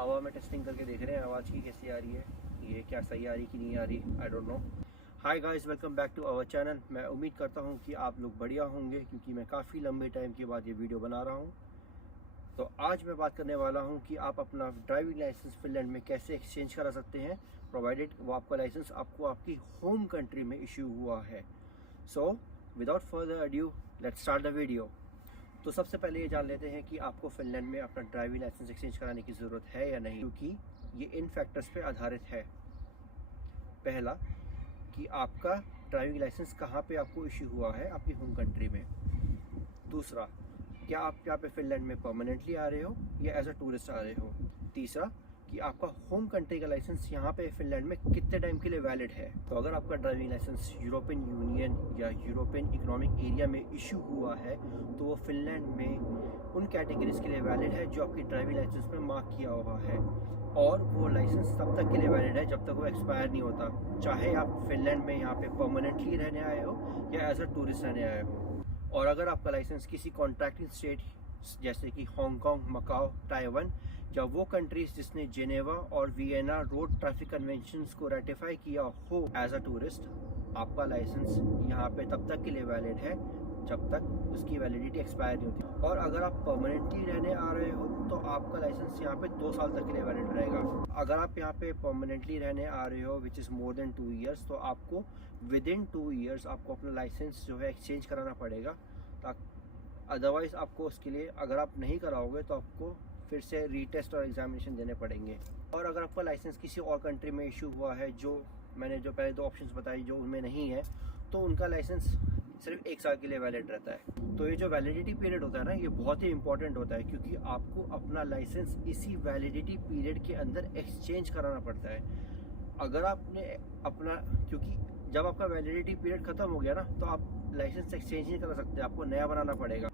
हवा में टेस्टिंग करके देख रहे हैं आवाज़ की कैसी आ रही है, ये क्या सही आ रही कि नहीं आ रही, I don't know. Hi guys, welcome back to our channel. मैं उम्मीद करता हूँ कि आप लोग बढ़िया होंगे क्योंकि मैं काफ़ी लंबे टाइम के बाद ये वीडियो बना रहा हूँ। तो आज मैं बात करने वाला हूँ कि आप अपना ड्राइविंग लाइसेंस फिनलैंड में कैसे एक्सचेंज करा सकते हैं, प्रोवाइडेड वो आपका लाइसेंस आपको आपकी होम कंट्री में इशू हुआ है। So without further adieu let's start the video. तो सबसे पहले ये जान लेते हैं कि आपको फिनलैंड में अपना ड्राइविंग लाइसेंस एक्सचेंज कराने की ज़रूरत है या नहीं, क्योंकि ये इन फैक्टर्स पे आधारित है। पहला कि आपका ड्राइविंग लाइसेंस कहाँ पे आपको इशू हुआ है आपकी होम कंट्री में। दूसरा, क्या आप यहाँ पे फिनलैंड में परमानेंटली आ रहे हो या एज अ टूरिस्ट आ रहे हो। तीसरा, कि आपका होम कंट्री का लाइसेंस यहाँ पे फिनलैंड में कितने टाइम के लिए वैलिड है। तो अगर आपका ड्राइविंग लाइसेंस यूरोपियन यूनियन या यूरोपियन इकोनॉमिक एरिया में इशू हुआ है तो वो फिनलैंड में उन कैटेगरीज के लिए वैलिड है जो आपकी ड्राइविंग लाइसेंस में मार्क किया हुआ है, और वो लाइसेंस तब तक के लिए वैलिड है जब तक वो एक्सपायर नहीं होता, चाहे आप फिनलैंड में यहाँ पे परमानेंटली रहने आए हो या एज अ टूरिस्ट रहने आए हो। और अगर आपका लाइसेंस किसी कॉन्ट्रैक्टिंग स्टेट जैसे कि हांगकांग, मकाओ, ताइवान या वो कंट्रीज जिसने जेनेवा और वियना रोड ट्रैफिक कन्वेंशंस को रेटिफाई किया हो एज अ टूरिस्ट, आपका लाइसेंस यहाँ पे तब तक के लिए वैलिड है जब तक उसकी वैलिडिटी एक्सपायर नहीं होती। और अगर आप परमानेंटली रहने आ रहे हो तो आपका लाइसेंस यहाँ पे 2 साल तक के लिए वैलिड रहेगा। अगर आप यहाँ पे परमानेंटली रहने आ रहे हो which is more than 2 years, तो आपको विद इन 2 ईयर्स आपको अपना लाइसेंस जो है एक्सचेंज कराना पड़ेगा। अदरवाइज़ आपको उसके लिए अगर आप नहीं कराओगे तो आपको फिर से रीटेस्ट और एग्जामिनेशन देने पड़ेंगे। और अगर आपका लाइसेंस किसी और कंट्री में इशू हुआ है, जो मैंने जो पहले 2 ऑप्शंस बताई जो उनमें नहीं है, तो उनका लाइसेंस सिर्फ 1 साल के लिए वैलिड रहता है। तो ये जो वैलिडिटी पीरियड होता है ना, ये बहुत ही इंपॉर्टेंट होता है क्योंकि आपको अपना लाइसेंस इसी वैलिडिटी पीरियड के अंदर एक्सचेंज कराना पड़ता है। अगर आपने अपना, क्योंकि जब आपका वैलिडिटी पीरियड ख़त्म हो गया ना तो आप लाइसेंस एक्सचेंज नहीं कर सकते, आपको नया बनाना पड़ेगा।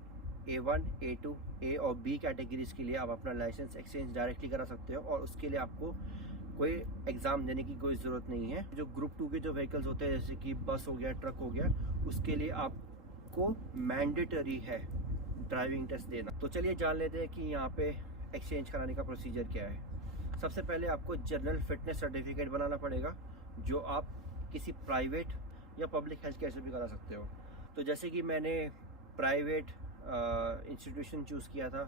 A1, A2, A और B कैटेगरीज के लिए आप अपना लाइसेंस एक्सचेंज डायरेक्टली करा सकते हो और उसके लिए आपको कोई एग्ज़ाम देने की कोई ज़रूरत नहीं है। जो ग्रुप 2 के जो व्हीकल्स होते हैं जैसे कि बस हो गया, ट्रक हो गया, उसके लिए आपको मैंडेटरी है ड्राइविंग टेस्ट देना। तो चलिए जान लेते हैं कि यहाँ पे एक्सचेंज कराने का प्रोसीजर क्या है। सबसे पहले आपको जनरल फिटनेस सर्टिफिकेट बनाना पड़ेगा जो आप किसी प्राइवेट या पब्लिक हेल्थ केयर से भी करा सकते हो। तो जैसे कि मैंने प्राइवेट इंस्टीट्यूशन चूज़ किया था,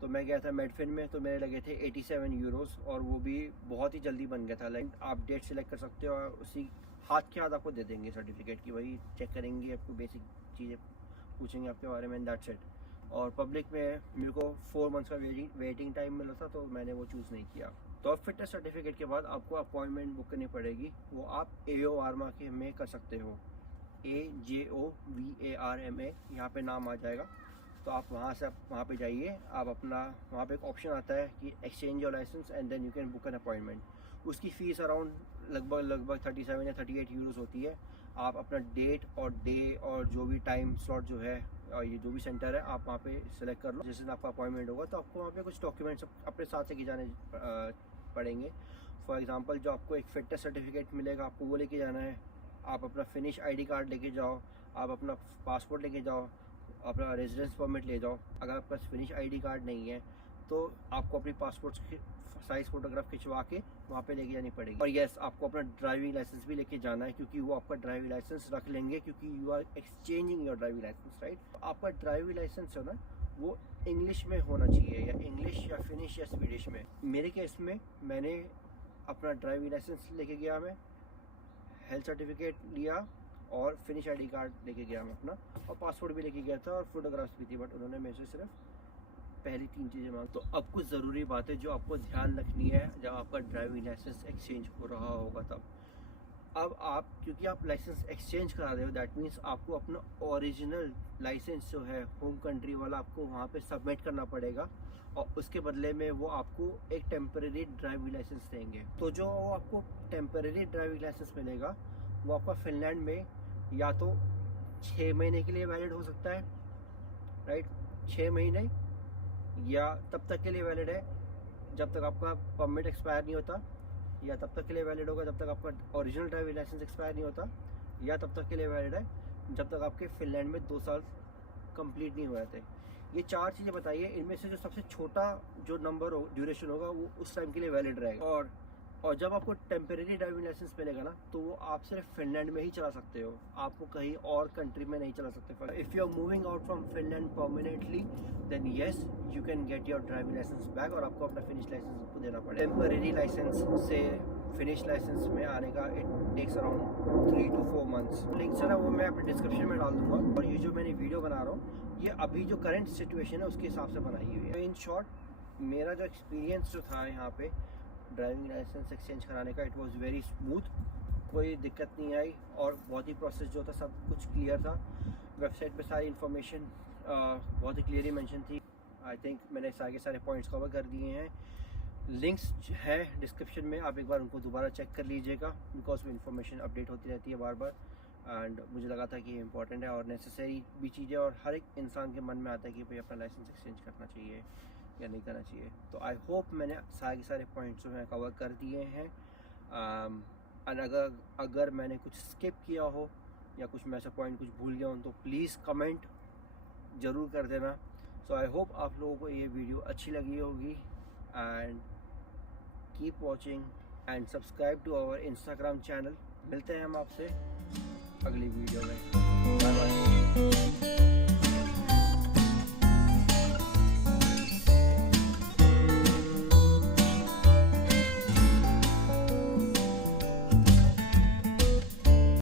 तो मैं गया था मेडफिन में, तो मेरे लगे थे 87 यूरोस और वो भी बहुत ही जल्दी बन गया था। लाइक आप डेट सेलेक्ट कर सकते हो और उसी हाथ के हाथ आपको दे देंगे सर्टिफिकेट की, वही चेक करेंगे, आपको बेसिक चीज़ें पूछेंगे आपके बारे में, दैट्स इट। और पब्लिक में मेरे को 4 मंथ्स का वेटिंग टाइम मिला था तो मैंने वो चूज़ नहीं किया। तो अब फिटनेस सर्टिफिकेट के बाद आपको अपॉइंटमेंट बुक करनी पड़ेगी, वो आप AO आर्मा के में कर सकते हो, AJOVARMA यहाँ पे नाम आ जाएगा। तो आप वहाँ पे जाइए, आप अपना वहाँ पे एक ऑप्शन आता है कि exchange your licence and then you can book an appointment. उसकी फ़ीस अराउंड लगभग 37 या 38 यूरोस होती है। आप अपना डेट और डे और जो भी टाइम स्लॉट जो है और ये जो भी सेंटर है आप वहाँ पे सेलेक्ट कर लो। जिस दिन आपका अपॉइंटमेंट होगा तो आपको वहाँ पे कुछ डॉक्यूमेंट्स अपने साथ लेके जाने पड़ेंगे। फॉर एग्जांपल, जो आपको एक फिटनेस सर्टिफिकेट मिलेगा आपको वो लेके जाना है। आप अपना फिनिश ID कार्ड लेके जाओ, आप अपना पासपोर्ट लेके जाओ, अपना रेजिडेंस परमिट ले जाओ। अगर आपके पास फिनिश ID कार्ड नहीं है तो आपको अपनी पासपोर्ट साइज़ फ़ोटोग्राफ खिंचवा के वहाँ पे लेके जानी पड़ेगी। और यस, आपको अपना ड्राइविंग लाइसेंस भी लेके जाना है क्योंकि वो आपका ड्राइविंग लाइसेंस रख लेंगे क्योंकि you are exchanging your driving licence, right. आपका ड्राइविंग लाइसेंस है ना, वो इंग्लिश में होना चाहिए, या इंग्लिश या फिनिश या स्वीडिश में। मेरे केस में मैंने अपना ड्राइविंग लाइसेंस लेके गया, मैं हेल्थ सर्टिफिकेट लिया और फिनिश ID कार्ड लेके गया मैं अपना, और पासपोर्ट भी लेके गया था और फोटोग्राफ्स भी थी, बट उन्होंने मेरे से सिर्फ पहली 3 चीज़ें मांगी। तो अब कुछ ज़रूरी बातें जो आपको ध्यान रखनी है जब आपका ड्राइविंग लाइसेंस एक्सचेंज हो रहा होगा तब। अब आप, क्योंकि आप लाइसेंस एक्सचेंज करा रहे हो, दैट मीन्स आपको अपना ओरिजिनल लाइसेंस जो है होम कंट्री वाला आपको वहाँ पे सबमिट करना पड़ेगा और उसके बदले में वो आपको एक टेम्परेरी ड्राइविंग लाइसेंस देंगे। तो जो वो आपको टेम्परेरी ड्राइविंग लाइसेंस मिलेगा वो आपका फिनलैंड में या तो 6 महीने के लिए वैलिड हो सकता है, राइट, 6 महीने, या तब तक के लिए वैलिड है जब तक आपका परमिट एक्सपायर नहीं होता, या तब तक के लिए वैलिड होगा जब तक आपका ओरिजिनल ड्राइविंग लाइसेंस एक्सपायर नहीं होता, या तब तक के लिए वैलिड है जब तक आपके फिनलैंड में 2 साल कंप्लीट नहीं हो जाते। ये 4 चीज़ें बताइए, इनमें से जो सबसे छोटा जो नंबर हो ड्यूरेशन होगा वो उस टाइम के लिए वैलिड रहेगा। और जब आपको टेम्परेरी ड्राइविंग लाइसेंस मिलेगा ना, तो वो आप सिर्फ फिनलैंड में ही चला सकते हो, आपको कहीं और कंट्री में नहीं चला सकते। If you are moving out from Finland permanently then yes you can get your driving licence back, और आपको अपना फिनिश लाइसेंस आपको देना पड़ेगा। टेम्परेरी लाइसेंस से फिनिश लाइसेंस में आने का it takes around 3 to 4 months। Link है ना वो मैं अपने डिस्क्रिप्शन में डाल दूंगा। और ये जो मैंने वीडियो बना रहा हूँ ये अभी जो करंट सिचुएशन है उसके हिसाब से बनाई हुई है। इन शॉर्ट मेरा जो एक्सपीरियंस जो था यहाँ पे ड्राइविंग लाइसेंस एक्सचेंज कराने का, इट वाज वेरी स्मूथ, कोई दिक्कत नहीं आई और बहुत ही प्रोसेस जो था सब कुछ क्लियर था। वेबसाइट पे सारी इन्फॉर्मेशन बहुत ही क्लियरली मेंशन थी। आई थिंक मैंने सारे के सारे पॉइंट्स कवर कर दिए हैं। लिंक्स है डिस्क्रिप्शन में, आप एक बार उनको दोबारा चेक कर लीजिएगा, बिकॉज वो इन्फॉर्मेशन अपडेट होती रहती है बार बार। एंड मुझे लगा था कि ये इंपॉर्टेंट है और नेसेसरी भी चीज़ें, और हर एक इंसान के मन में आता है कि भाई अपना लाइसेंस एक्सचेंज करना चाहिए या नहीं करना चाहिए। तो आई होप मैंने सारे के सारे पॉइंट्स जो हैं कवर कर दिए हैं। और अगर मैंने कुछ स्किप किया हो या कुछ मैं ऐसा पॉइंट कुछ भूल गया हूँ तो प्लीज़ कमेंट ज़रूर कर देना। सो आई होप आप लोगों को ये वीडियो अच्छी लगी होगी। And keep watching and subscribe to our Instagram channel. मिलते हैं हम आपसे अगली वीडियो में। Bye bye.